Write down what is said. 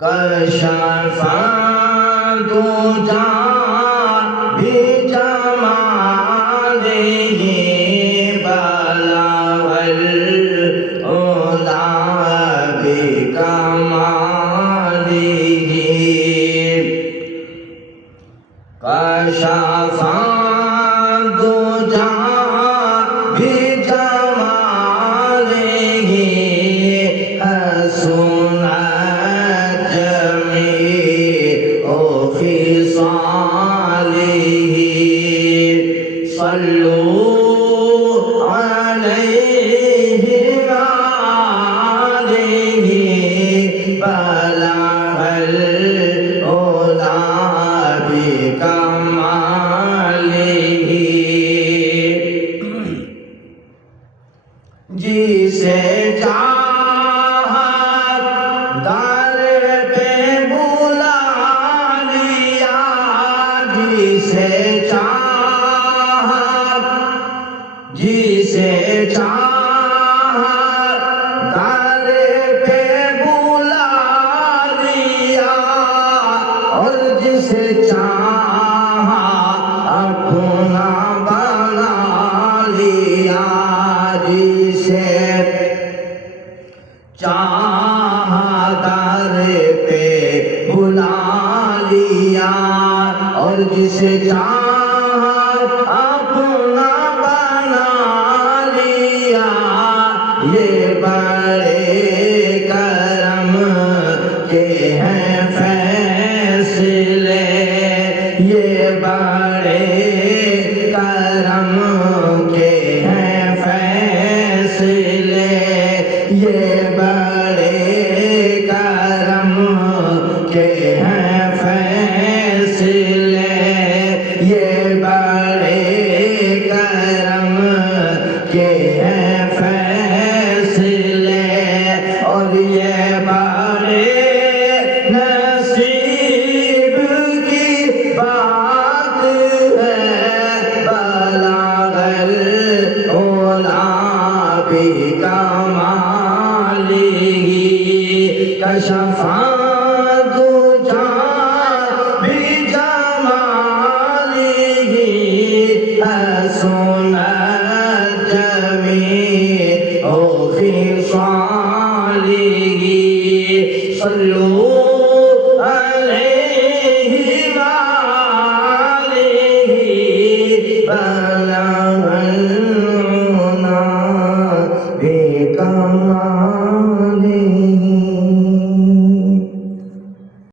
कशफ़ा दुजा भी जमालिही बलगल उला बिकमालिही कशफ़ा दुजा भी जमालिही صلوا عليه وآله بلغ العلا بكماله जिसे चाहा दर पे बुला लिया जिसे चाहा दर पे बुला लिया और जिसे चाहा अपना बना लिया जिसे चाहा दर पे बुला लिया और जिसे चाहा